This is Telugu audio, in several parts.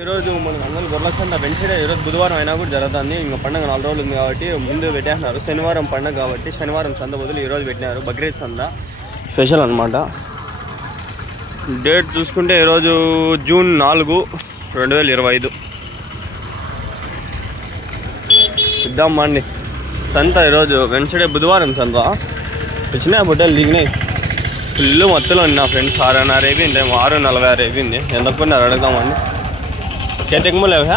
ఈరోజు మన అందరూ గొర్రెల పెంచిన ఈరోజు బుధవారం అయినా కూడా జరుగుతుంది. ఇంకా పండుగ 4 రోజులు ఉంది కాబట్టి ముందు పెట్టేస్తున్నారు. శనివారం పండుగ కాబట్టి శనివారం సంత బదులు ఈరోజు పెట్టినారు. బక్రీద్ సంత స్పెషల్ అనమాట. డేట్ చూసుకుంటే ఈరోజు జూన్ 4, 2025. ఇద్దాం అండి సంత. ఈరోజు వెన్స్డే బుధవారం సంత. వచ్చినాయి బుడ్డలు దిగినాయి ఫుల్. మొత్తంలో నా ఫ్రెండ్స్ 6:30 అయిపోయింది. 6:46 అయిపోయింది. ఎంత కొన్నారు అడుగుదామండి. क्या मूल्य है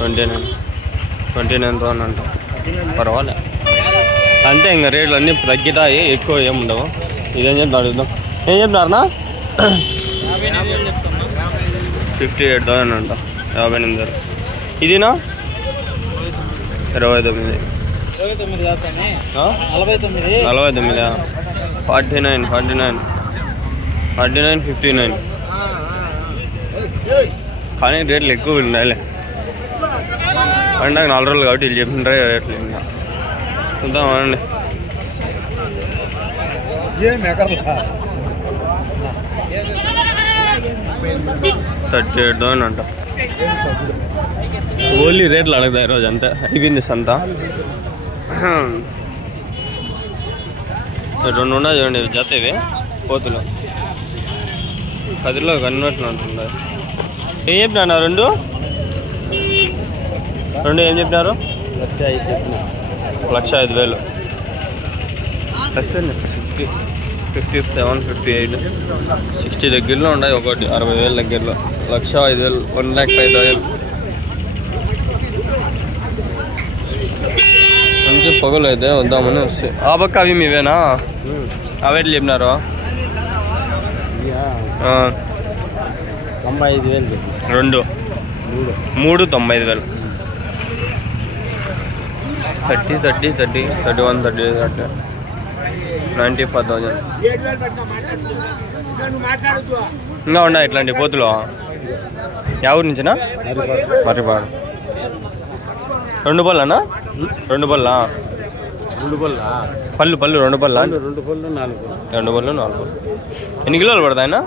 29 అంట. పర్వాలే అంతే. ఇంకా రేట్లు అన్నీ తగ్గుతాయి, ఎక్కువ ఏముండవు. ఇదేం చెప్తారు అడుగుదాం. ఏం చెప్తున్నారన్నా? 58,000 అంట. 58,000. ఇదినా 29. 49. 49, 59. కానీ రేట్లు ఎక్కువ ఉండాలి. పండగ 4 రోజులు కాబట్టి వీళ్ళు చెప్తుంటారు రేట్లు. ఇంకా చూద్దామండి. 38,000 అంట. ఓన్లీ రేట్లు అడగదా ఈరోజు అంతే. అయిపోయింది సంత. 2 ఉన్నాయి చూడండి జత. ఇవి పోతులు 10లో కన్వర్ట్ ఉంటుంది. ఏం చెప్పినా 2 ఏం చెప్పినారు? 1,05,000. 57, 58, 60 దగ్గరలో ఉన్నాయి. ఒకటి 60,000 దగ్గరలో. 1,05,000, 1,05,000. మంచి పొగలు అయితే వద్దామని వస్తాయి. ఆ పక్క అవి మీవేనా? అవేట్లు చెప్పినారు? 95,000. 2, 3, 95,000. 30, 31, 30, 95,000. ఇంకా ఉన్నాయి ఇట్లాంటి పోతులు. ఎవరి నుంచినా? మర్రిపాడు. 2 పళ్ళనా? 2 పళ్ళా? పళ్ళు 2 పళ్ళా? 2 పళ్ళు 4. ఎన్ని కిలోలు పడతాయన్నా?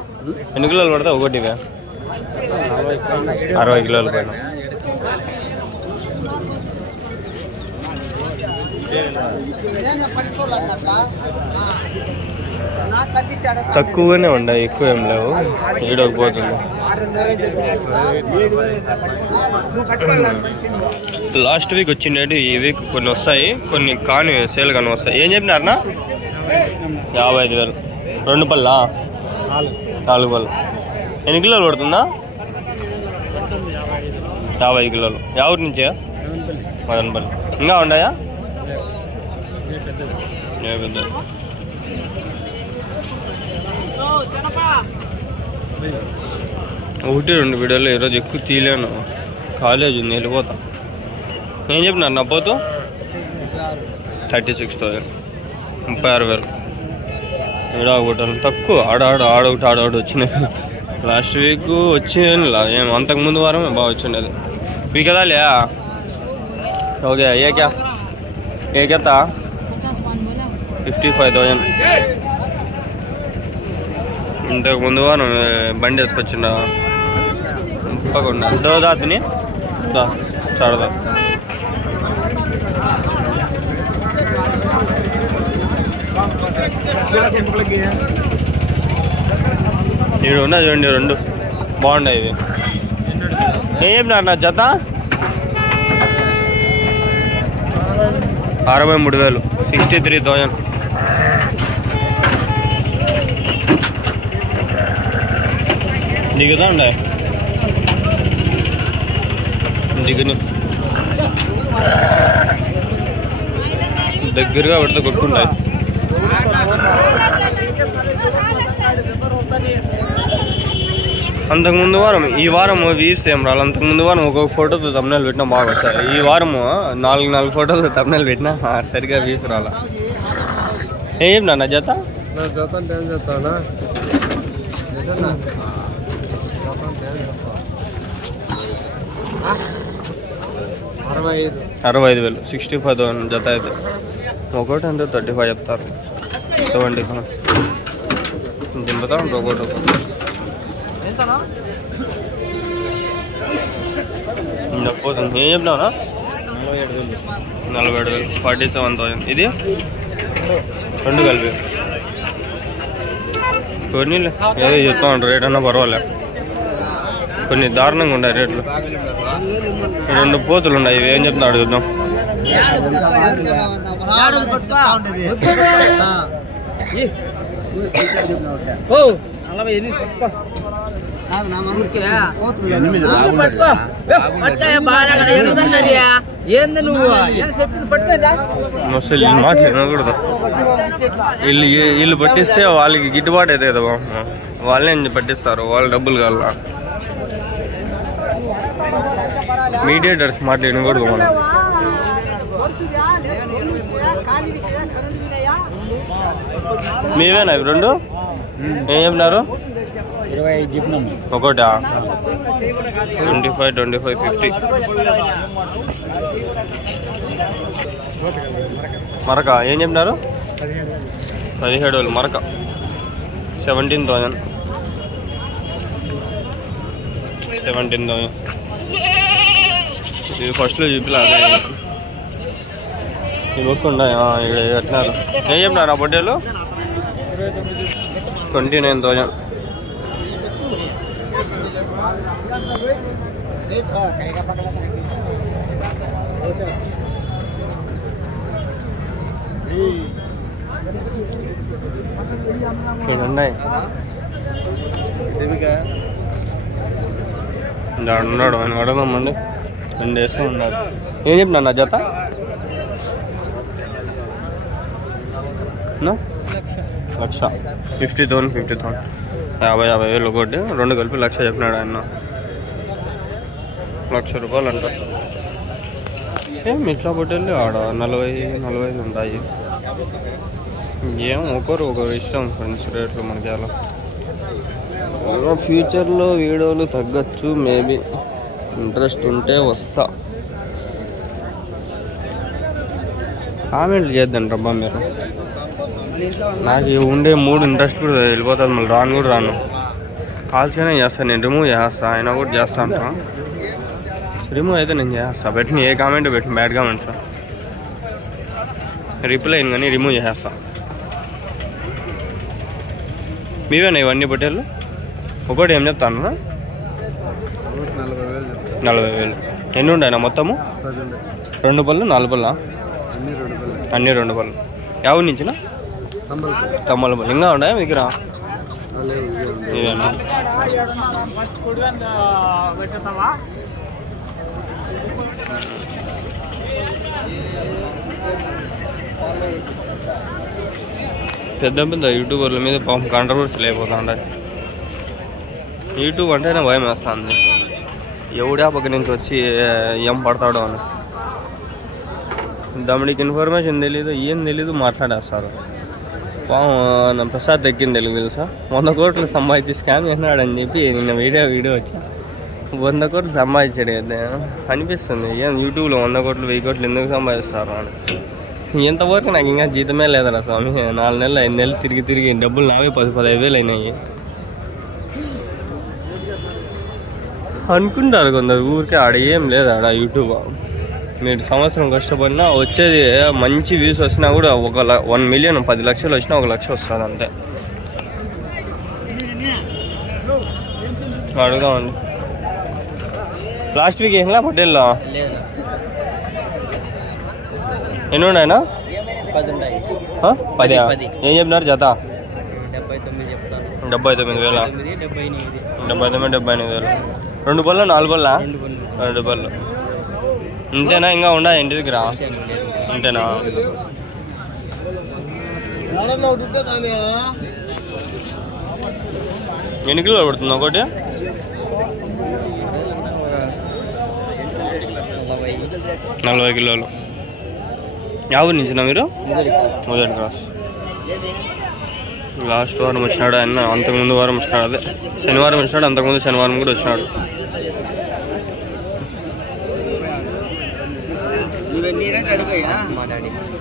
ఎన్ని కిలోలు పడతాయి ఒకటివే? 60 కిలోల పైన. తక్కువగానే ఉన్నాయి, ఎక్కువ ఏం లేవు. ఈడకపోతుంది. లాస్ట్ వీక్ వచ్చిండేటి ఈ వీక్ కొన్ని వస్తాయి, కొన్ని కాని సేల్ కానీ వస్తాయి. ఏం చెప్పినారన్నా? 55,000. 2 పళ్ళా? 4 పళ్ళు. ఎన్ని కిలోలు పడుతుందా? 50 కిలోలు. ఎవరి నుంచే? మదనపల్లి. ఇంకా ఉన్నాయా? ఒకటి 2 వీడియోలు ఈరోజు ఎక్కువ తీయలేను. కాలేజ్ ఉంది, వెళ్ళిపోతా. ఏం చెప్పినారు నా పోతూ? 36,000. 36,000. ఈడొకటి తక్కువ. ఆడొకటి వచ్చినాయి. లాస్ట్ వీక్ వచ్చింది. ఏం అంతకుముందు వారం బాగా వచ్చిండేది. వీక్ కదా లే. ఓకే. ఏ కెత్తా? 55,000. ఇంతకు ముందు వారం బండి వేసుకొచ్చిండ. తప్పకుండా దోదాతిని చాడదా. ఇవి ఉన్నాయి చూడండి 2 బాగున్నాయి. ఇవి ఏం చెప్పినారు నా జత? 63,000. 63,000. దిగుతా ఉండే దిగుని దగ్గరగా పడితే కొట్టుకుంటాయి. అంతకుముందు వారం ఈ వారం వ్యూస్ ఏం రాలి. అంతకుముందు వారం ఒక్కొక్క ఫోటోతో తమ్నెల్ పెట్టినా బాగా వచ్చాయి. ఈ వారము 4 ఫోటోలతో తమ్నెల్ పెట్టినా సరిగా వ్యూస్ రాలా. ఏం చెప్పినా నా జత? 65,000. 65,000 జత అయితే. ఒకటి అంటే 35 చెప్తారు. 70 దింపుతా ఉంటారు ఒకటి. పోతుంది. ఏం చెప్పినావునా? 47,000 47,000. ఇది 2 కలిపి కొన్ని ఏదో చెప్తా ఉంటారు రేట్ అన్నా పర్వాలే. కొన్ని దారుణంగా ఉన్నాయి రేట్లు. 2 పోతులు ఉన్నాయి. ఇవి ఏం చెప్తున్నా అడుగుద్దాం. అసలు మాట్లాడకూడదు. వీళ్ళు పట్టిస్తే వాళ్ళకి గిట్టుబాటు అవుతుంది కదా. వాళ్ళే పట్టిస్తారు, వాళ్ళు డబ్బులు కావాలా. మీడియేటర్స్ మాట్లాడకూడదు మనం. మీవేనా ఇవి 2? ఏం చెప్పినారు? 25 చెప్పినాం. ఒకటా? 25, 25, 50. మరక ఏం చెప్పినారు? 17,000 మరక. 17,000. 17,000. ఇది ఫస్ట్లో చూపిలా. అదే ఇవ్వకుండా కట్టినారు. ఏం చెప్పినారు ఆ పొట్టేలు? 29,000. ఉన్నాయి. ఉన్నాడు ఆయన అడగదామండి. 2 వేసుకొని ఉన్నారు. ఏం చెప్పినా నా జత? 1,00,000. 50,000 50,000. 50,000 ఒకటి. 2 కలిపి 1,00,000 చెప్పినాడు ఆయన. 1,00,000 రూపాయలు అంట. సేమ్ ఇట్లా పొట్టేళ్ళు ఆడ 40-45 ఉంటాయి. ఏం ఒకరు ఇష్టం ఫ్రెండ్స్ రేట్లు మనకి. అలా ఫ్యూచర్లో వీడియోలు తగ్గచ్చు. మేబీ ఇంట్రెస్ట్ ఉంటే వస్తా. కామెంట్లు చేద్దాం రబ్బా మీరు. నాకు ఉండే 3 ఇంట్రెస్ట్ కూడా వెళ్ళిపోతుంది. మళ్ళీ రాను. కాల్స్గానే చేస్తాను నేను. రిమూవ్ చేస్తా. అయినా కూడా చేస్తా అంట. రిమూవ్ అయితే నేను చేస్తా. పెట్టిన ఏ కామెంట్ పెట్టిన బ్యాడ్ కామెంట్స్ రిప్లై అయింది కానీ రిమూవ్ చేసేస్తా. మీవేనా ఇవన్నీ పొట్టేళ్ళు? ఒకటి ఏం చెప్తాను? 40,000. ఎన్ని ఉంటాయినా మొత్తము? 2 పళ్ళు 4 పళ్ళ? అన్నీ 2 పళ్ళు. ఎవరి నుంచిన? తమ్మలపల్లి. ఇంకా ఉన్నాయా మీ దగ్గర? ఇవేనా? పెద్ద యూట్యూబర్ల మీద పాపం కాంట్రవర్సీలు అయిపోతా ఉంటాయి. యూట్యూబ్ అంటేనే భయం వేస్తుంది. ఎవడా పక్క నుంచి వచ్చి ఏం పడతాడో అని. దమ్ముడికి ఇన్ఫర్మేషన్ తెలీదు, ఏం తెలీదు, మాట్లాడేస్తారు. పాపం ప్రసాద్ తగ్గింది తెలుగు తెలుసా. 100 కోట్లు సంపాదించి స్కామ్ చేసినాడని చెప్పి నిన్న వీడియో వచ్చా. 100 కోట్లు సంపాదించాడు అయితే అనిపిస్తుంది. ఏం యూట్యూబ్లో 100 కోట్లు 1000 కోట్లు ఎందుకు సంపాదిస్తారు అని. ఎంతవరకు నాకు ఇంకా జీతమే లేదరా స్వామి. 4 నెలలు 5 నెలలు తిరిగి డబ్బులు నావే 10-15 అయినాయి అనుకుంటారు కొందరు. ఊరికే ఆడ ఏం లేదు. ఆడ యూట్యూబ్ మీరు సంవత్సరం కష్టపడినా వచ్చేది మంచి వ్యూస్ వచ్చినా కూడా 1 మిలియన్ 10 లక్షలు వచ్చినా 1 లక్ష వస్తుంది అంతే. అడుగుదామండి. లాస్ట్ వీక్ ఏంలా పొట్టేళ్ళలో ఎన్ని ఉన్నాయనా? 10. ఏం చెప్పినారు జత? 79,000. 79,000. 2 పళ్ళు 4 పళ్ళ? 2 పళ్ళు. ఇంతేనా? ఇంకా ఉండా ఇంటి దగ్గర? అంతేనా? ఎన్ని కిలోలు పడుతుంది ఒకటి? 40 కిలోలు. ఎవరి నుంచినా మీరు? మొదటి క్రాస్. లాస్ట్ వారం వచ్చినాడు ఆయన. అంతకుముందు వారం వచ్చినాడు. అదే శనివారం వచ్చినాడు. అంతకుముందు శనివారం కూడా వచ్చినాడు.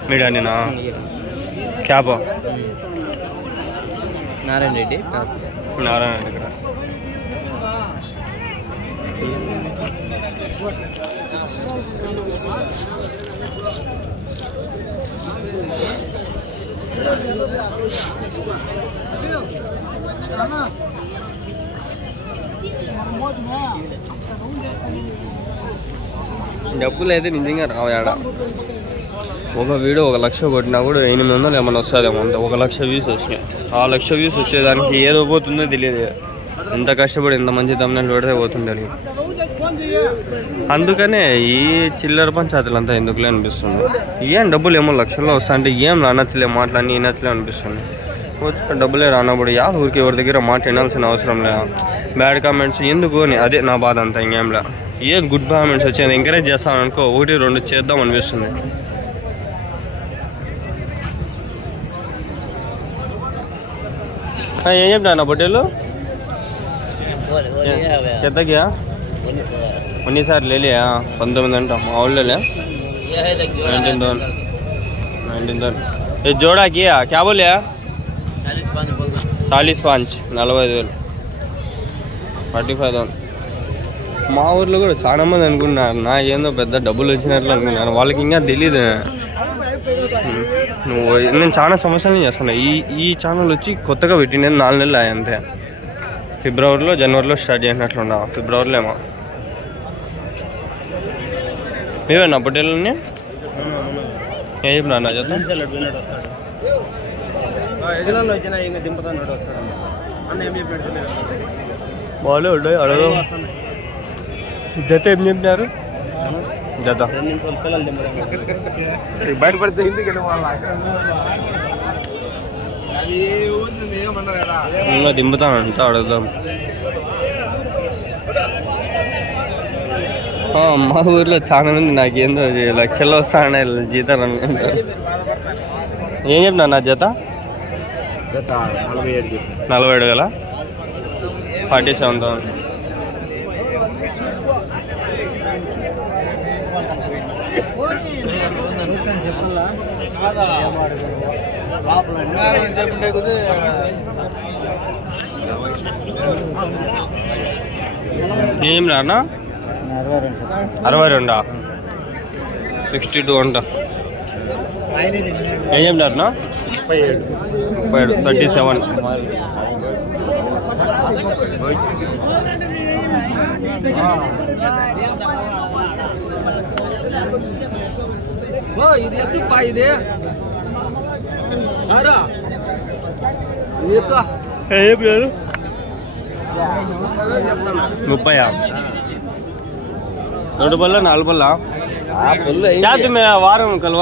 మీ డాడీనా? Cab Narayana Reddy cross. Narayana Reddy cross. డబ్బులు అయితే నిజంగా రావాడ. ఒక వీడియో 1 లక్ష కొట్టినా కూడా 800 ఏమన్నా వస్తుందేమో అంత. 1 లక్ష వ్యూస్ వచ్చినాయి. 1 లక్ష వ్యూస్ వచ్చేదానికి ఏదో పోతుందో తెలియదు. ఎంత కష్టపడి ఎంత మంచి తమ్ముళ్ళు పెడితే పోతుందని. అందుకనే ఈ చిల్లర పంచాయతీలు అంతా ఎందుకులే అనిపిస్తుంది. ఏం డబ్బులు ఏమో లక్షల్లో వస్తా అంటే ఏం నచ్చలే మాటలన్నీ నచ్చలే అనిపిస్తుంది. డబ్బులే రానప్పుడు ఊరికి ఎవరి దగ్గర మాట వినాల్సిన అవసరం లే. బ్యాడ్ కామెంట్స్ ఎందుకు అని అదే నా బాధ అంతా. ఇంకేంలే ఏం గుడ్ కామెంట్స్ వచ్చేది ఎంకరేజ్ చేస్తాను అనుకో 1-2 చేద్దాం అనిపిస్తుంది. ఏం చెప్తా నా పొట్టేలు कितना क्या 19 ले लिया 19 अंटा माहौल ले लिया 19 ये जोड़ा किया क्या बोले 45 45,000 45,000 మా ఊర్లో కూడా చాలా మంది అనుకున్నారు నాకేందో పెద్ద డబ్బులు వచ్చినట్లు అనుకున్నారు. వాళ్ళకి ఇంకా తెలియదు. నేను చాలా సంవత్సరాలు చేస్తాను. ఈ ఛానల్ వచ్చి కొత్తగా పెట్టినది 4 నెలలు అంతే. ఫిబ్రవరిలో జనవరిలో స్టార్ట్ చేసినట్లున్నా. ఫిబ్రవరిలో ఏమో మీవేనా పొట్టేళ్ళని ఏం చెప్పినా నా చేత బాగాలే ఉన్నాయి. అడగ జత ఏం చెప్పినారు? జత బయటపడితే ఇంకా దింపుతానంట. అడుగుదాం. మా ఊర్లో చాలా మంది నాకేందో లక్షల్లో వస్తానే జీతాలు అనుకుంటారు. ఏం చెప్పినా నా జత 47 కదా 47,000. ఏం రానా 62 62 అంట. ఏం చెప్పినారనా 37. ఇది ఎత్తుపా ఇది 30 2 बल्ला 4 बल्ला क्या तुम्हें वारम कल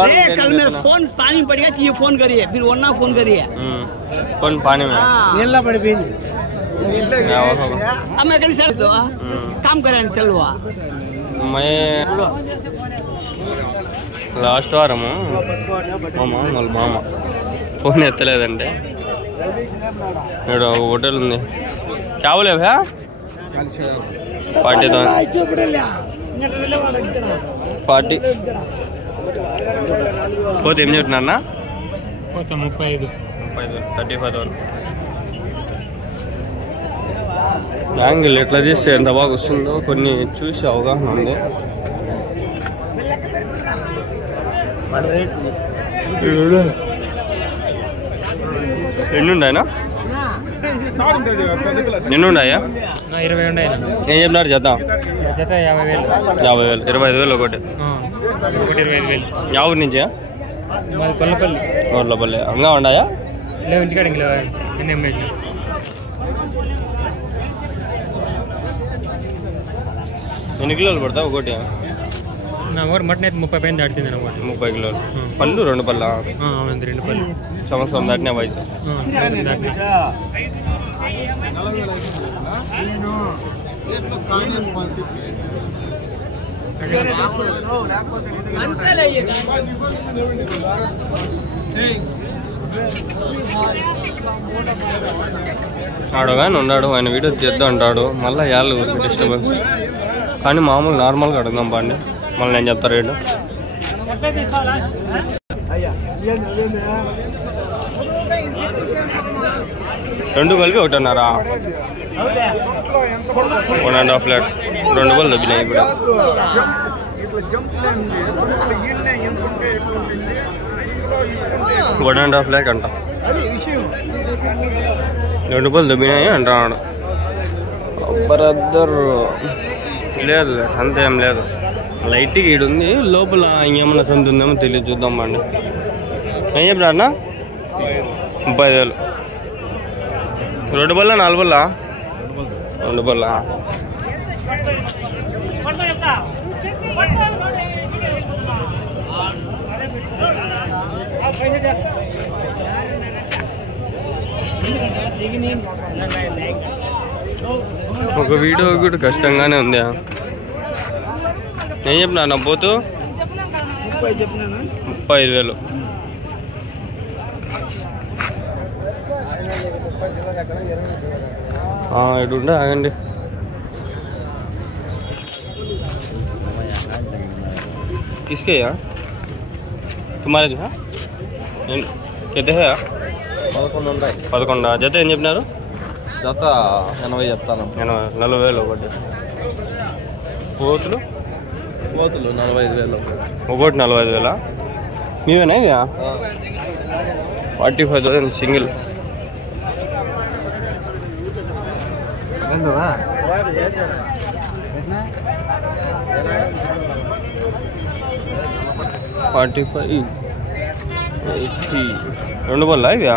मेरा फोन पानी पड़ गया. ये फोन करिए फिर वरना फोन करिए. कौन पानी में पड़ गई. मैं कल चल दो काम करें चलवा. मैं లాస్ట్ వారము వాళ్ళ మామ ఫోన్ ఎత్తలేదంటే ఇక్కడ ఒక హోటల్ ఉంది. చావులే 40 పోతే ఏం చెప్తున్నా 35 35,000. యాంగిల్ ఎట్లా తీస్తే ఎంత బాగా వస్తుందో కొన్ని చూసి అవగాహన ఉంది. ఎన్నుండాయనా 20 ఉన్నాయా? 20 ఉన్నాయి. ఏం చెప్పినారు జత? 50,000 25,000 ఒకటి. 25,000. యా ఊరి నుంచా? కొల్లపల్లి. అంగా ఉన్నాయా? లేవు ఇంటికాడ ఎన్ని కిలోలు పడతావు ఒకటి? నా ఒకటి మటన్ అయితే 30 పైన దాడుతుంది. 30 కిలోలు. పళ్ళు 2 పళ్ళ? అవునండి 2 పళ్ళు. సంవత్సరం దాటిన వయసు. ఆడగానే ఉన్నాడు. ఆయన వీడియో చేద్దాం అంటాడు. మళ్ళీ యాళ్ళు డిస్టర్బెన్స్. కానీ మామూలు నార్మల్గా అడుగుదాం బాండి. మళ్ళీ నేను చెప్తా రేటు. రెండు కలిపి 1.5. 1.5 lakh 2 బళ్ళు దొబ్బినాయి ఇప్పుడు. 1.5 lakh అంట. 2 బళ్ళు దొబ్బినాయి అంటున్నాడు. బ్రదర్ లేదు సంత ఏం లేదు, లైట్గా ఈడు ఉంది, లోపల ఇంకేమన్నా సంత ఉందేమో తెలియదు, చూద్దాం అండి. ఏం చెప్పినా అన్న? 30,000. 2 బళ్ళ 4 బళ్ళ? 2 బళ్ళ. ఒక వీడియో కూడా కష్టంగానే ఉంది. ఏం చెప్పినా నా పోతు? 35,000. ఇటు ఉండే ఆగండి. किसके यहाँ तुम्हारे जो है कहते हैं 11 జత ఏం చెప్పినారు? జత 80 చెప్తాను. 40,000 ఒకటి. పోతులు 45,000 ఒకటి 45,000. మీవేనా ఇవి? 45,000 సింగిల్. $45, $80. 2 బళ్ళ ఇవి?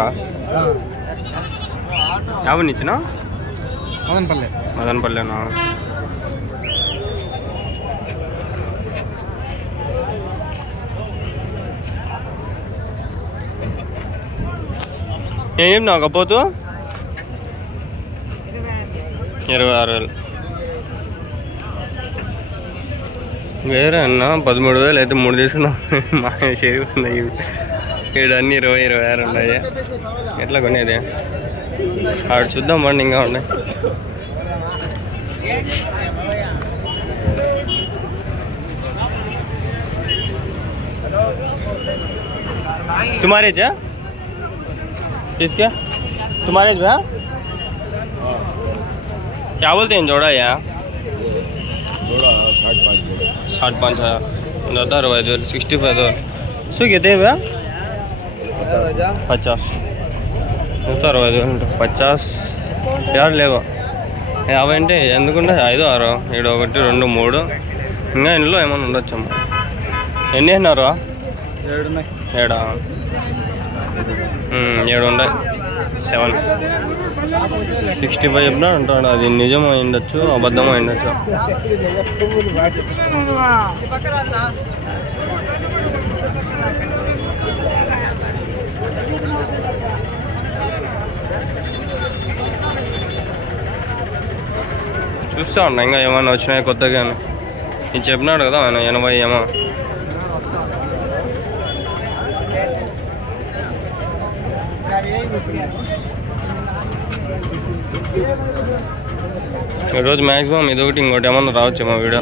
యాభై ఇచ్చిన మదనపల్లెనా? ఏం చెప్పినావు కపోతు? 26,000. వేరే అన్న 13,000 అయితే 3 తీసుకున్నాం. మా షేర్ ఉన్నాయి ఇక్కడ, అన్ని 20-26 ఉన్నాయి. ఎట్లా కొనేది? ఆడ చూద్దాం పండి, ఇంకా ఉన్నాయి. तुम्हारे जा किसके? तुम्हारे जो है क्या बोलते हैं जोड़ा? या 65,000 65,000 65,000. सो कहते हैं भैया 50 65,000 50 యాడ్ లేవా? 50 అంటే ఎందుకుంటే 5, 6 7 1 2 3 ఇంకా ఇంట్లో ఏమన్నా ఉండొచ్చమ్మా. ఎన్ని వేసినారు? 7 ఉన్నాయి. 7 ఉన్నాయి. 7 65 చెప్పినా అంటాడు. అది నిజం అయి ఉండొచ్చు, అబద్ధం అయి ఉండొచ్చు. చూస్తా ఉన్నా ఇంకా ఏమైనా వచ్చినాయి కొత్తగా. నేను చెప్పినాడు కదా ఆయన 80 ఏమో. ఈరోజు మ్యాక్సిమం ఇదొకటి ఇంకోటి ఏమన్నా రావచ్చేమో వీడియో.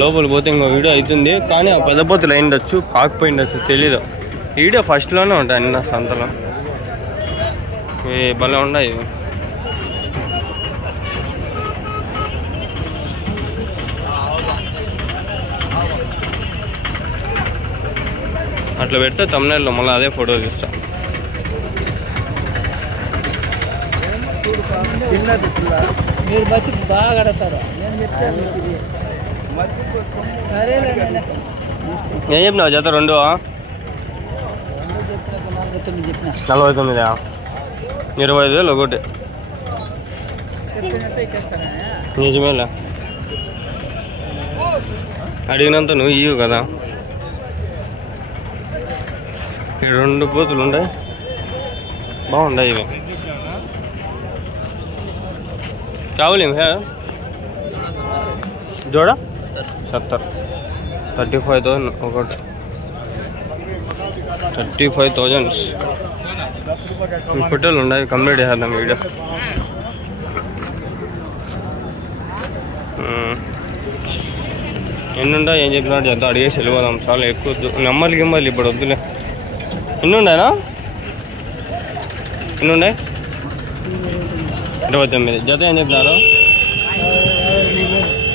లోపల పోతే ఇంకో వీడియో అవుతుంది, కానీ ఆ పెద్దపోతులు అయిండొచ్చు, కాకపోయిండొచ్చు, తెలీదు. వీడియో ఫస్ట్లోనే ఉంటాయి అన్న సంతలో. భలే ఉన్నాయి. అట్లా పెడితే తమ్నైల్లో మళ్ళీ అదే ఫోటో తీస్తా. మీరు బతి బాగా అడతారు. నేను చెప్తాను. ఏం చెప్పినావు జత? 2 49 25,000 ఒకటి. నిజమేలే, అడిగినంత నువ్వు ఇవ్వు కదా. 2 పోతులు ఉన్నాయి, బాగుంటాయి ఇవి. కావాలి జోడా 70 35,000 ఒకటి. 35,000 ఫోటోలు ఉన్నాయి. కంప్లీట్ చేద్దాం వీడియో. ఎన్ని ఉంటాయి ఏం చెప్పినట్టు చేద్దాం, అడిగేసి వెళ్ళిపోదాం. చాలా ఎక్కువ నెమ్మది గిమ్మలు ఇప్పుడు వద్దులే. ఎన్ని ఉన్నాయనా? ఎన్ని ఉన్నాయి? 29 జత ఏం చెప్పినారు?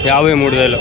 53,000.